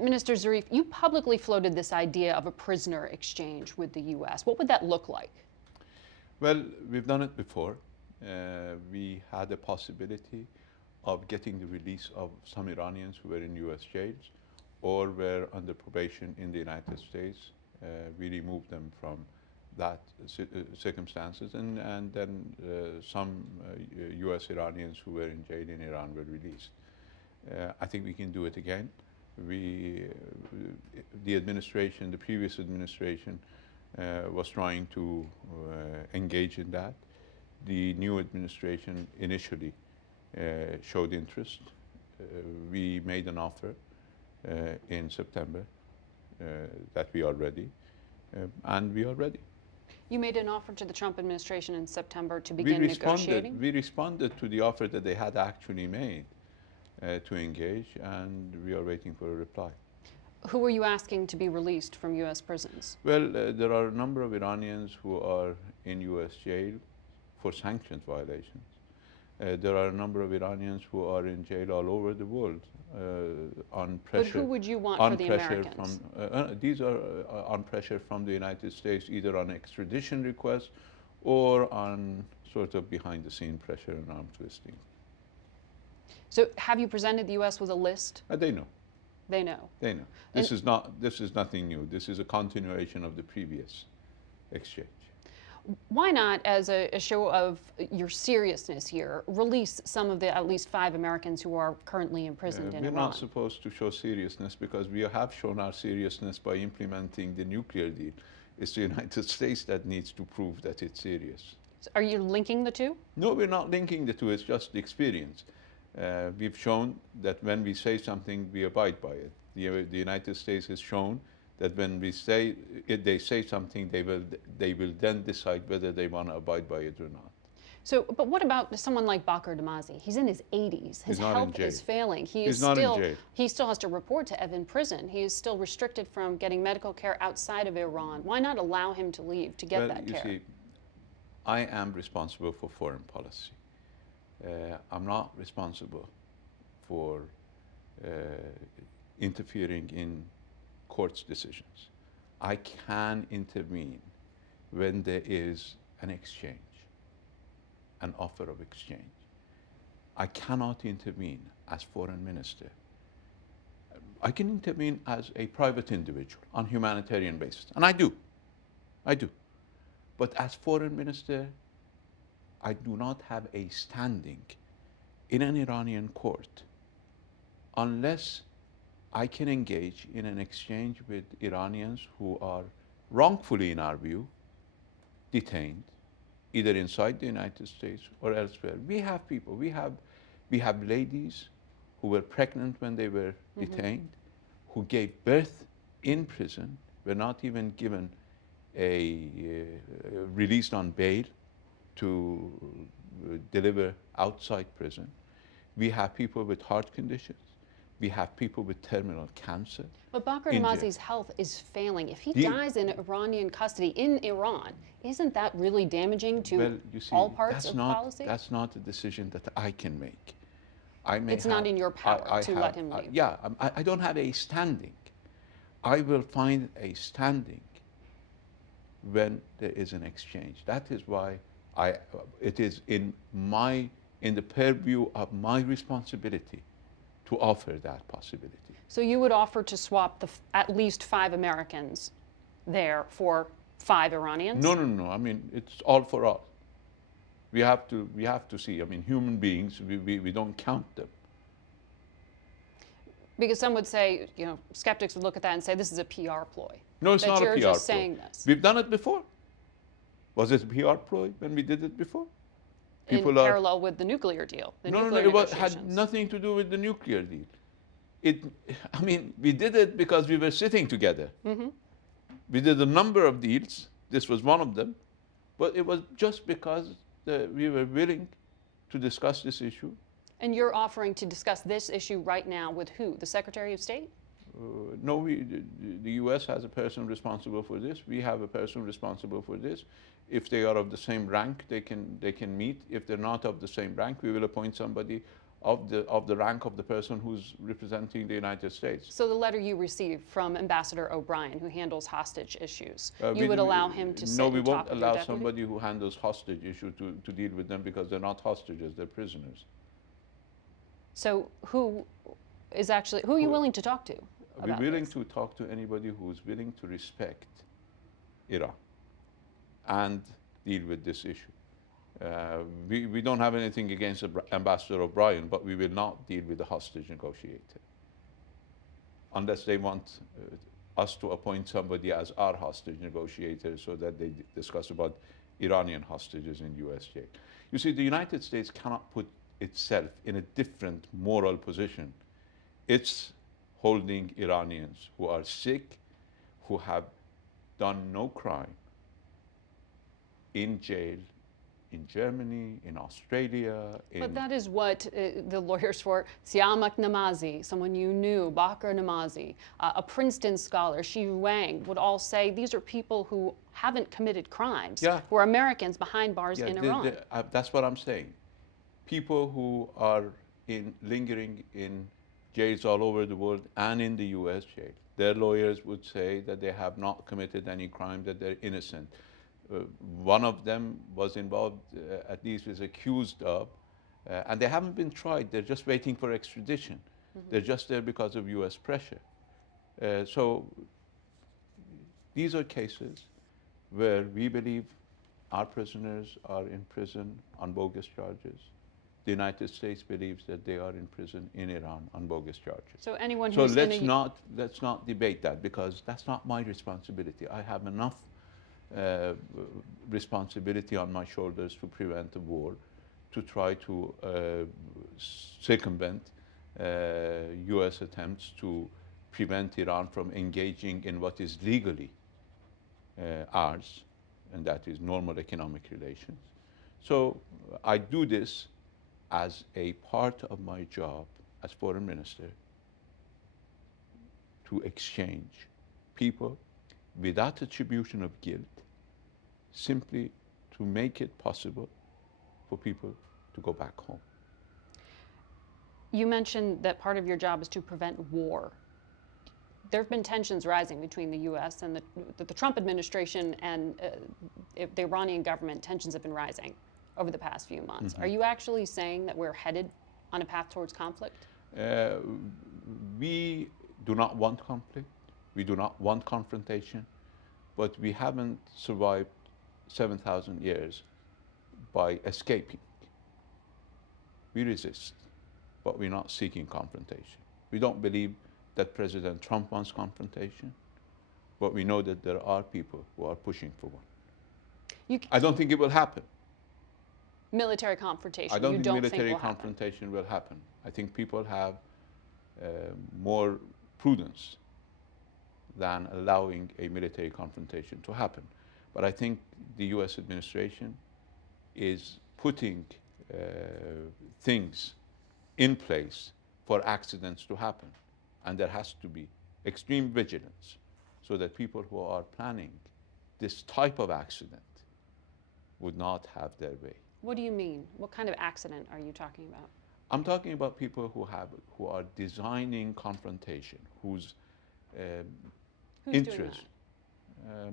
Minister Zarif, you publicly floated this idea of a prisoner exchange with the U.S. What would that look like? Well, we've done it before. We had a possibility of getting the release of some Iranians who were in U.S. jails or were under probation in the United States. We removed them from that circumstances, and then some U.S. Iranians who were in jail in Iran were released. I think we can do it again. The administration, the previous administration, was trying to engage in that. The new administration initially showed interest. We made an offer in September that we are ready, and we are ready. You made an offer to the Trump administration in September to begin negotiating? We responded to the offer that they had actually made to engage, and we are waiting for a reply. Who were you asking to be released from U.S. prisons? Well, there are a number of Iranians who are in U.S. jail for sanctions violations. There are a number of Iranians who are in jail all over the world on pressure. But who would you want for the Americans? These are on pressure from the United States, either on extradition requests or on sort of behind-the-scene pressure and arm twisting. So have you presented the U.S. with a list? They know. They know. They know. This is nothing new. This is a continuation of the previous exchange. Why not, as a show of your seriousness here, release some of the at least 5 Americans who are currently imprisoned in Iran? We're not supposed to show seriousness because we have shown our seriousness by implementing the nuclear deal. It's the United States that needs to prove that it's serious. So are you linking the two? No, we're not linking the two. It's just the experience. We've shown that when we say something, we abide by it. The United States has shown that when we say, if they say something, they will then decide whether they want to abide by it or not. So, but what about someone like Bakr Damazi? He's in his 80s. His health is failing. He's not in jail. He still has to report to Evan prison. He is still restricted from getting medical care outside of Iran. Why not allow him to leave to get that care? You see, I am responsible for foreign policy. I'm not responsible for interfering in court's decisions. I can intervene when there is an exchange, an offer of exchange. I cannot intervene as foreign minister. I can intervene as a private individual on humanitarian basis, and I do. But as foreign minister, I do not have a standing in an Iranian court unless I can engage in an exchange with Iranians who are wrongfully, in our view, detained, either inside the United States or elsewhere. We have people, we have ladies who were pregnant when they were detained, who gave birth in prison, were not even given released on bail to deliver outside prison. We have people with heart conditions. We have people with terminal cancer. But Bakr Damazi's health is failing. If he dies in Iranian custody in Iran, isn't that really damaging to all parts of policy? That's not a decision that I can make. It's not in your power to let him leave. I don't have a standing. I will find a standing when there is an exchange. That is why it is in the purview of my responsibility to offer that possibility. So you would offer to swap at least 5 Americans there for 5 Iranians? No. I mean, it's all for all. We have to see. I mean, human beings, we don't count them. Because some would say, skeptics would look at that and say this is a PR ploy. No, it's not a PR ploy. You're just saying this. We've done it before. Was it a PR ploy when we did it before? In parallel with the nuclear deal. No, it had nothing to do with the nuclear deal. We did it because we were sitting together. We did a number of deals. This was one of them. But it was just because we were willing to discuss this issue. And you're offering to discuss this issue right now with who? The Secretary of State? No, the U.S. has a person responsible for this. We have a person responsible for this. If they are of the same rank, they can meet. If they're not of the same rank, we will appoint somebody of the rank of the person who's representing the United States. So the letter you received from Ambassador O'Brien, who handles hostage issues, you would allow him to sit and talk with your deputy? No, we won't allow somebody who handles hostage issues to deal with them, because they're not hostages, they're prisoners. So who are you willing to talk to about We're willing this? to talk to anybody who's willing to respect Iran and deal with this issue. We don't have anything against Ambassador O'Brien, but we will not deal with the hostage negotiator unless they want us to appoint somebody as our hostage negotiator so that they discuss about Iranian hostages in U.S. jail. You see, the United States cannot put itself in a different moral position. It's holding Iranians who are sick, who have done no crime, in jail, in Germany, in Australia. But that is what the lawyers for Siamak Namazi, someone you knew, Bakr Namazi, a Princeton scholar, Shi Wang, would all say these are people who haven't committed crimes, who are Americans behind bars in Iran. That's what I'm saying. People who are lingering in jails all over the world and in the U.S. jail, their lawyers would say that they have not committed any crime, that they're innocent. One of them was involved, at least was accused of, and they haven't been tried. They're just waiting for extradition. They're just there because of U.S. pressure. So these are cases where we believe our prisoners are in prison on bogus charges. The United States believes that they are in prison in Iran on bogus charges. So anyone so who's let's not debate that, because that's not my responsibility. I have enough responsibility on my shoulders to prevent a war, to try to circumvent U.S. attempts to prevent Iran from engaging in what is legally ours, and that is normal economic relations. So I do this as a part of my job as foreign minister, to exchange people without attribution of guilt, simply to make it possible for people to go back home. You mentioned that part of your job is to prevent war. There have been tensions rising between the U.S. and the Trump administration and the Iranian government. Tensions have been rising over the past few months. Are you actually saying that we're headed on a path towards conflict? We do not want conflict. We do not want confrontation, but we haven't survived 7,000 years by escaping. We resist, but we're not seeking confrontation. We don't believe that President Trump wants confrontation, but we know that there are people who are pushing for one. I don't think it will happen. Military confrontation, I don't you think don't military think will confrontation will happen. I think people have more prudence than allowing a military confrontation to happen. But I think the U.S. administration is putting things in place for accidents to happen. And there has to be extreme vigilance so that people who are planning this type of accident would not have their way. What do you mean? What kind of accident are you talking about? I'm talking about people who are designing confrontation, whose interest,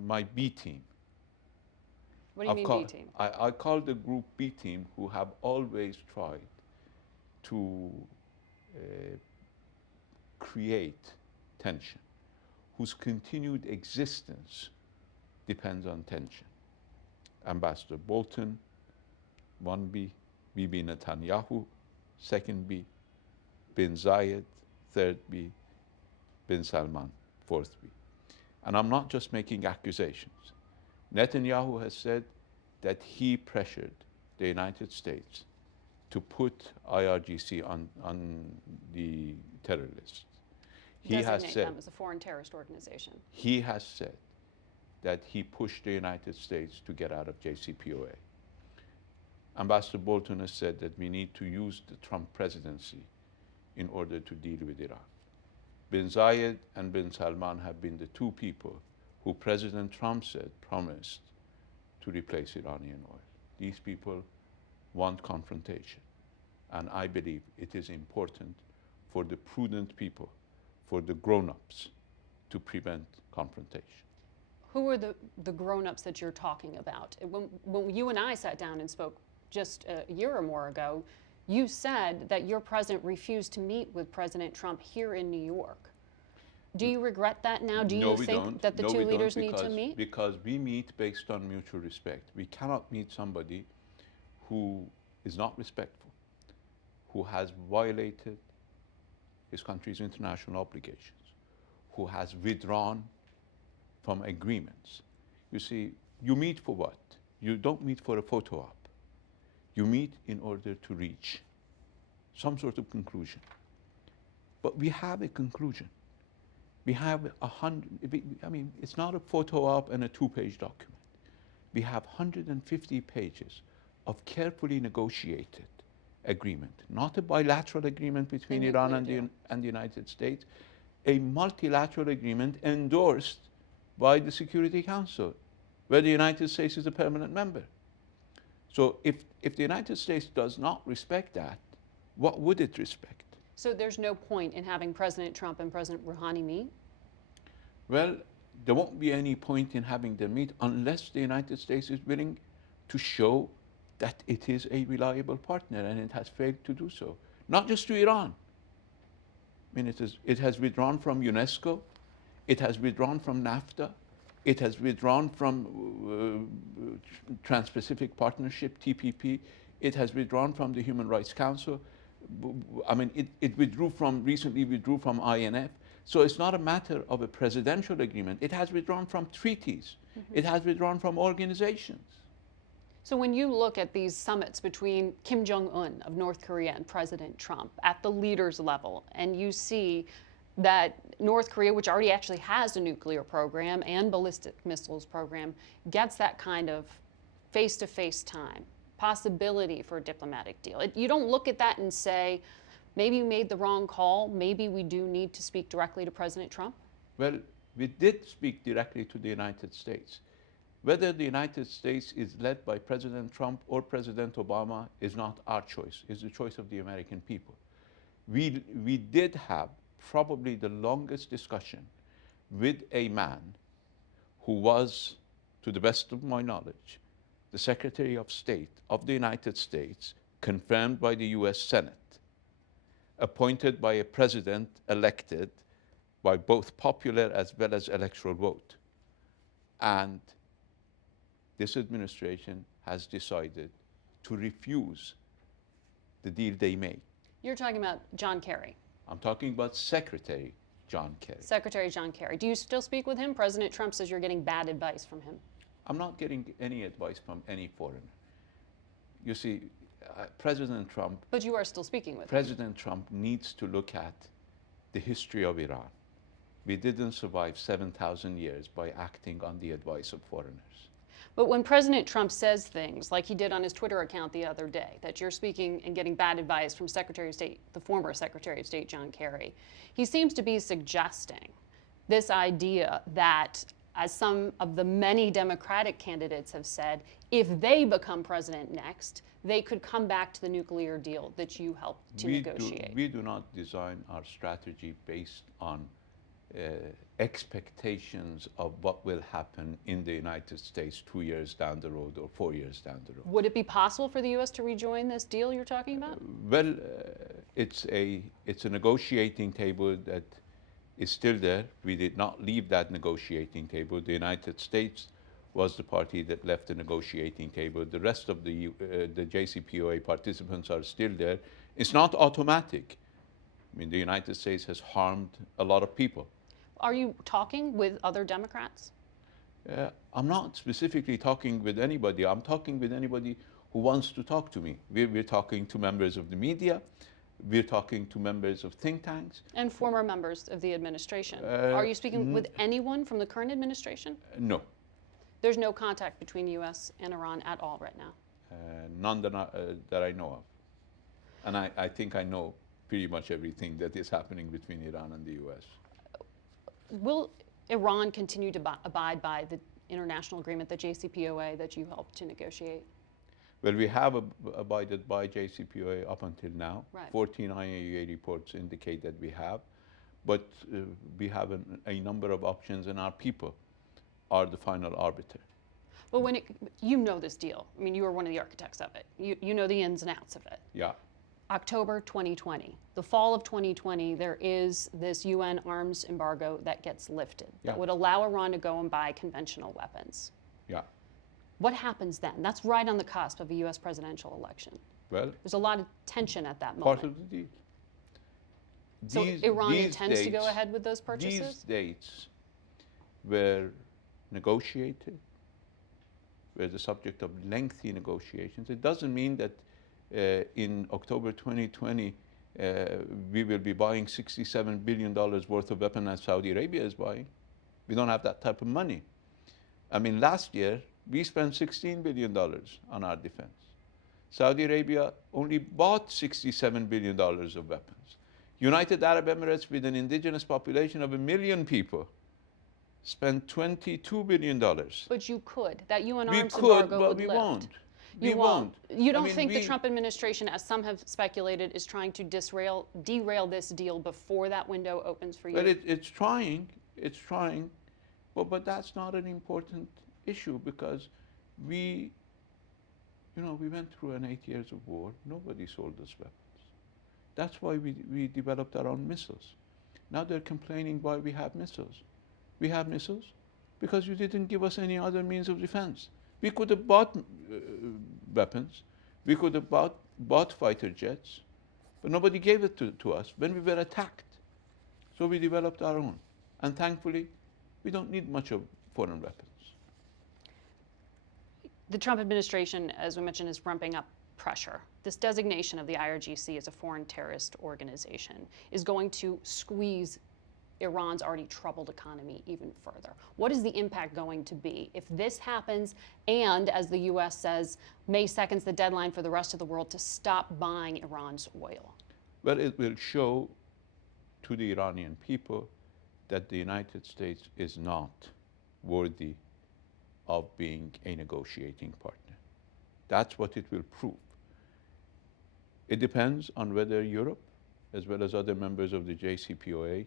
my B team. What do you mean B team? I call the group B team, who have always tried to create tension, whose continued existence depends on tension. Ambassador Bolton, 1B, Bibi Netanyahu, 2nd B, Bin Zayed, 3rd B, Bin Salman, 4th B. And I'm not just making accusations. Netanyahu has said that he pressured the United States to put IRGC on the terror list. He has said them as a foreign terrorist organization. He has said that he pushed the United States to get out of JCPOA. Ambassador Bolton has said that we need to use the Trump presidency in order to deal with Iraq. Bin Zayed and Bin Salman have been the two people who President Trump said promised to replace Iranian oil. These people want confrontation. And I believe it is important for the prudent people, for the grown-ups, to prevent confrontation. Who are the grown-ups that you're talking about? When you and I sat down and spoke just a year or more ago, you said that your president refused to meet with President Trump here in New York. Do you regret that now? Do you think that the two leaders need to meet? Because we meet based on mutual respect. We cannot meet somebody who is not respectful, who has violated his country's international obligations, who has withdrawn from agreements. You see, you meet for what? You don't meet for a photo op. You meet in order to reach some sort of conclusion. But we have a conclusion. We have it's not a photo op and a 2-page document. We have 150 pages of carefully negotiated agreement, not a bilateral agreement between Iran and the United States, a multilateral agreement endorsed by the Security Council, where the United States is a permanent member. So if the United States does not respect that, what would it respect? So there's no point in having President Trump and President Rouhani meet? Well, there won't be any point in having them meet unless the United States is willing to show that it is a reliable partner, and it has failed to do so. Not just to Iran. I mean, it has withdrawn from UNESCO, it has withdrawn from NAFTA, it has withdrawn from Trans-Pacific Partnership, TPP, it has withdrawn from the Human Rights Council. I mean, it recently withdrew from INF. So it's not a matter of a presidential agreement. It has withdrawn from treaties. Mm-hmm. It has withdrawn from organizations. So when you look at these summits between Kim Jong-un of North Korea and President Trump at the leaders level, and you see that North Korea, which already actually has a nuclear program and ballistic missiles program, gets that kind of face-to-face time, possibility for a diplomatic deal. You don't look at that and say, maybe we made the wrong call, maybe we do need to speak directly to President Trump? Well, we did speak directly to the United States. Whether the United States is led by President Trump or President Obama is not our choice, it's the choice of the American people. We did have probably the longest discussion with a man who was, to the best of my knowledge, the Secretary of State of the United States, confirmed by the US Senate, appointed by a president elected by both popular as well as electoral vote. And this administration has decided to refuse the deal they made. You're talking about John Kerry. I'm talking about Secretary John Kerry. Secretary John Kerry. Do you still speak with him? President Trump says you're getting bad advice from him. I'm not getting any advice from any foreigner. You see, President Trump... But you are still speaking with him. President Trump needs to look at the history of Iran. We didn't survive 7,000 years by acting on the advice of foreigners. But when President Trump says things like he did on his Twitter account the other day, that you're speaking and getting bad advice from Secretary of State, the former Secretary of State John Kerry, he seems to be suggesting this idea that, as some of the many Democratic candidates have said, if they become president next, they could come back to the nuclear deal that you helped to negotiate. We do not design our strategy based on expectations of what will happen in the United States 2 years down the road or 4 years down the road. Would it be possible for the U.S. to rejoin this deal you're talking about? Well, it's a negotiating table that is still there. We did not leave that negotiating table. The United States was the party that left the negotiating table. The rest of the JCPOA participants are still there. It's not automatic. I mean, the United States has harmed a lot of people. Are you talking with other Democrats? I'm not specifically talking with anybody. I'm talking with anybody who wants to talk to me. We're talking to members of the media. We're talking to members of think tanks. And former members of the administration. Are you speaking with anyone from the current administration? No. There's no contact between U.S. and Iran at all right now? None that I know of. And I think I know pretty much everything that is happening between Iran and the U.S. Will Iran continue to abide by the international agreement, the JCPOA, that you helped to negotiate? Well, we have abided by JCPOA up until now. Right. 14 IAEA reports indicate that we have, but we have a number of options, and our people are the final arbiter. But when you know this deal, I mean, you were one of the architects of it. You know the ins and outs of it. Yeah. October 2020, the fall of 2020, there is this UN arms embargo that gets lifted that would allow Iran to go and buy conventional weapons. Yeah. What happens then? That's right on the cusp of a U.S. presidential election. Well, there's a lot of tension at that moment. Part of the deal. So Iran intends to go ahead with those purchases? These dates were negotiated, were the subject of lengthy negotiations. It doesn't mean that in October 2020 we will be buying $67 billion worth of weapons as Saudi Arabia is buying. We don't have that type of money. I mean, last year we spent $16 billion on our defense. Saudi Arabia only bought $67 billion of weapons. United Arab Emirates, with an indigenous population of 1 million people, spent $22 billion. But you could. That UN we arms could, embargo but would we lift. won't. You won't. You don't think the we, Trump administration, as some have speculated, is trying to derail this deal before that window opens for you? Well, it's trying, but that's not an important issue, because we went through an 8 years of war. Nobody sold us weapons. That's why we developed our own missiles. Now they're complaining why we have missiles. We have missiles because you didn't give us any other means of defense. We could have bought weapons. We could have bought fighter jets, but nobody gave it to us when we were attacked. So we developed our own. And thankfully, we don't need much of foreign weapons. The Trump administration, as we mentioned, is ramping up pressure. This designation of the IRGC as a foreign terrorist organization is going to squeeze Iran's already troubled economy even further. What is the impact going to be if this happens and, as the U.S. says, May 2nd's the deadline for the rest of the world to stop buying Iran's oil? Well, it will show to the Iranian people that the United States is not worthy of being a negotiating partner. That's what it will prove. It depends on whether Europe, as well as other members of the JCPOA,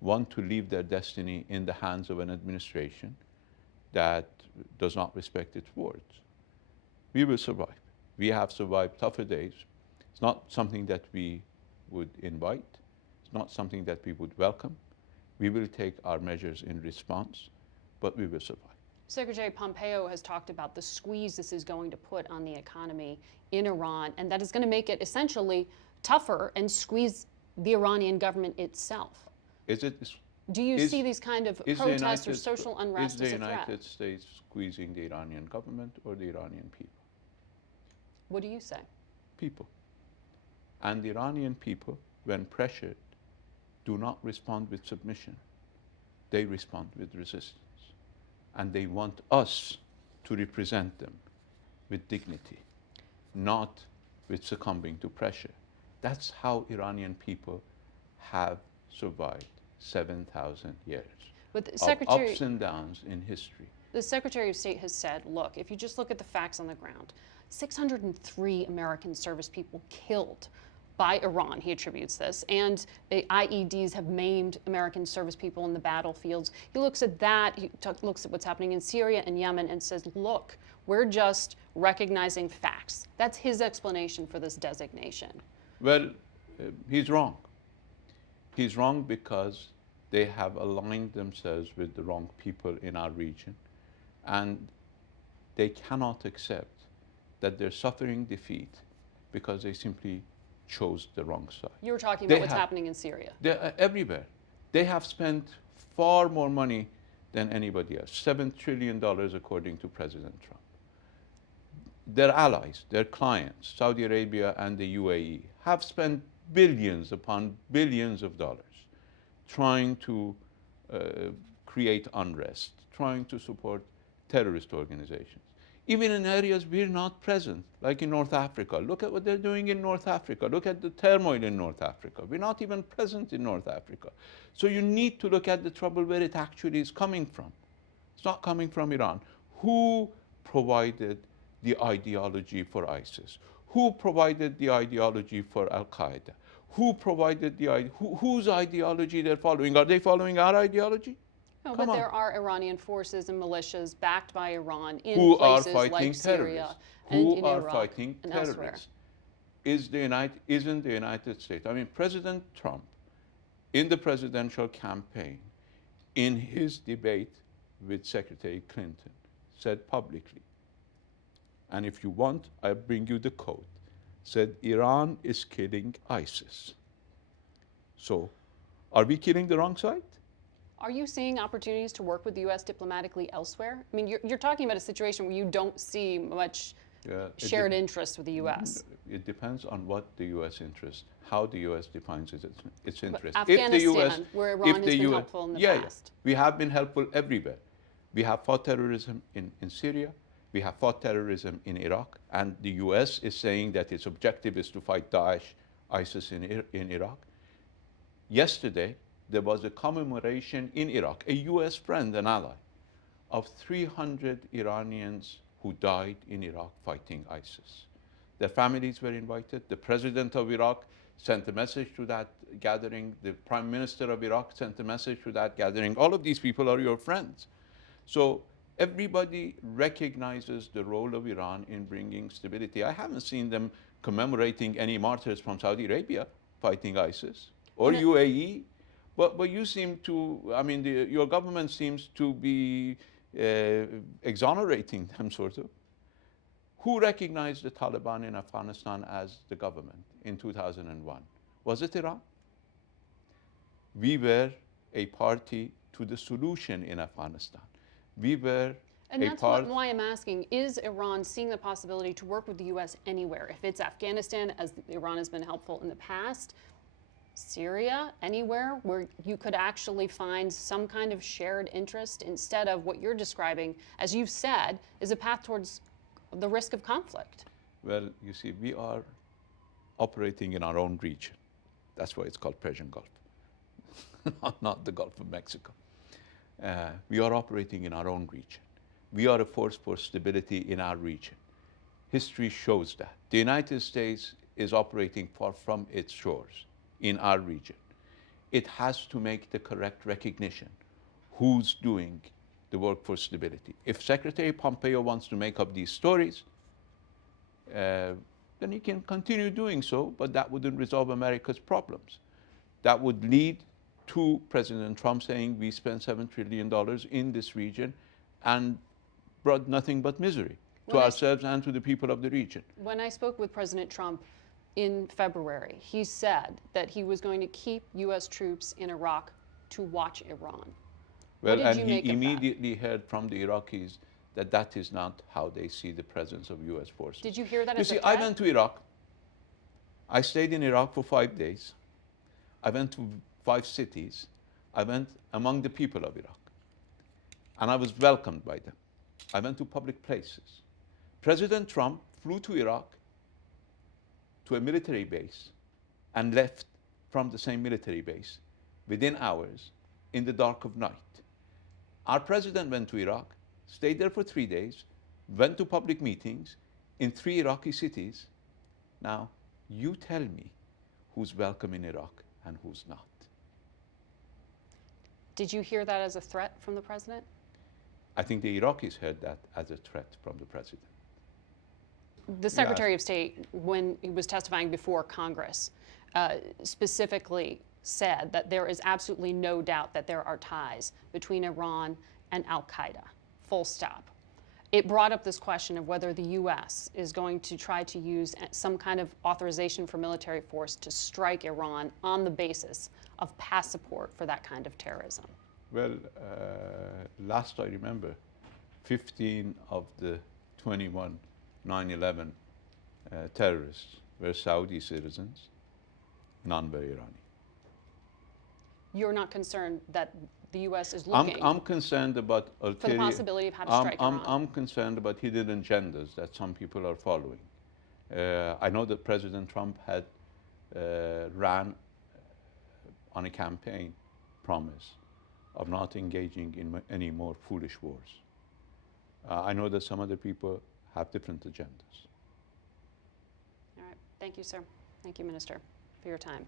want to leave their destiny in the hands of an administration that does not respect its words. We will survive. We have survived tougher days. It's not something that we would invite. It's not something that we would welcome. We will take our measures in response, but we will survive. Secretary Pompeo has talked about the squeeze this is going to put on the economy in Iran, and that is going to make it essentially tougher and squeeze the Iranian government itself. Do you see these kind of protests or social unrest as a threat? Is the United States squeezing the Iranian government or the Iranian people? What do you say? People. And the Iranian people, when pressured, do not respond with submission. They respond with resistance. And they want us to represent them with dignity, not with succumbing to pressure. That's how Iranian people have survived 7,000 years but the of ups and downs in history. The Secretary of State has said, look, if you just look at the facts on the ground, 603 American service people killed by Iran, he attributes this, and IEDs have maimed American service people in the battlefields. He looks at that, he looks at what's happening in Syria and Yemen and says, look, we're just recognizing facts. That's his explanation for this designation. Well, he's wrong. He's wrong because they have aligned themselves with the wrong people in our region, and they cannot accept that they're suffering defeat because they simply chose the wrong side. You were talking about what's happening in Syria. They're everywhere. They have spent far more money than anybody else, $7 trillion according to President Trump. Their allies, their clients, Saudi Arabia and the UAE, have spent billions upon billions of dollars trying to create unrest, trying to support terrorist organizations. Even in areas we're not present, like in North Africa. Look at what they're doing in North Africa. Look at the turmoil in North Africa. We're not even present in North Africa. So you need to look at the trouble where it actually is coming from. It's not coming from Iran. Who provided the ideology for ISIS? Who provided the ideology for Al-Qaeda? Who provided whose ideology they're following? Are they following our ideology? No, but there are Iranian forces and militias backed by Iran in who places are fighting like Syria and in who are Iraq fighting and terrorists. elsewhere. Isn't the United States, I mean, President Trump, in the presidential campaign, in his debate with Secretary Clinton, said publicly, and if you want, I'll bring you the quote, said, Iran is killing ISIS. So, are we killing the wrong side? Are you seeing opportunities to work with the U.S. diplomatically elsewhere? I mean, you're talking about a situation where you don't see much shared interest with the U.S. It depends on what the U.S. interest, how the U.S. defines its interest. Afghanistan, where Iran has been helpful in the past. We have been helpful everywhere. We have fought terrorism in Syria. We have fought terrorism in Iraq. And the U.S. is saying that its objective is to fight Daesh, ISIS in Iraq. Yesterday, there was a commemoration in Iraq, a U.S. friend and ally, of 300 Iranians who died in Iraq fighting ISIS. Their families were invited. The president of Iraq sent a message to that gathering. The prime minister of Iraq sent a message to that gathering. All of these people are your friends. So everybody recognizes the role of Iran in bringing stability. I haven't seen them commemorating any martyrs from Saudi Arabia fighting ISIS or UAE. But you seem to, I mean, your government seems to be exonerating them, sort of. Who recognized the Taliban in Afghanistan as the government in 2001? Was it Iran? We were a party to the solution in Afghanistan. We were and that's why I'm asking, is Iran seeing the possibility to work with the U.S. anywhere? If it's Afghanistan, as Iran has been helpful in the past, Syria, anywhere where you could actually find some kind of shared interest instead of what you're describing, as you've said, is a path towards the risk of conflict? Well, you see, we are operating in our own region. That's why it's called Persian Gulf, not the Gulf of Mexico. We are operating in our own region. We are a force for stability in our region. History shows that. The United States is operating far from its shores in our region. It has to make the correct recognition who's doing the work for stability. If Secretary Pompeo wants to make up these stories, then he can continue doing so, but that wouldn't resolve America's problems. That would lead to President Trump saying we spent $7 trillion in this region and brought nothing but misery to ourselves and to the people of the region. When I spoke with President Trump in February, he said that he was going to keep U.S. troops in Iraq to watch Iran. Well, and he immediately heard from the Iraqis that that is not how they see the presence of U.S. forces. Did you hear that as a threat? I went to Iraq. I stayed in Iraq for 5 days. I went to 5 cities. I went among the people of Iraq. And I was welcomed by them. I went to public places. President Trump flew to Iraq, to a military base, and left from the same military base within hours in the dark of night. Our president went to Iraq, stayed there for 3 days, went to public meetings in 3 Iraqi cities. Now, you tell me who's welcome in Iraq and who's not. Did you hear that as a threat from the president? I think the Iraqis heard that as a threat from the president. The Secretary of State, when he was testifying before Congress, specifically said that there is absolutely no doubt that there are ties between Iran and Al-Qaeda, full stop. It brought up this question of whether the U.S. is going to try to use some kind of authorization for military force to strike Iran on the basis of past support for that kind of terrorism. Well, last I remember, 15 of the 21 9/11 terrorists were Saudi citizens, none were Iranian. You're not concerned that the U.S. is looking I'm concerned about for the possibility of how to strike Iran? I'm concerned about hidden agendas that some people are following. I know that President Trump had ran on a campaign promise of not engaging in any more foolish wars. I know that some other people have different agendas. All right. Thank you, sir. Thank you, Minister, for your time.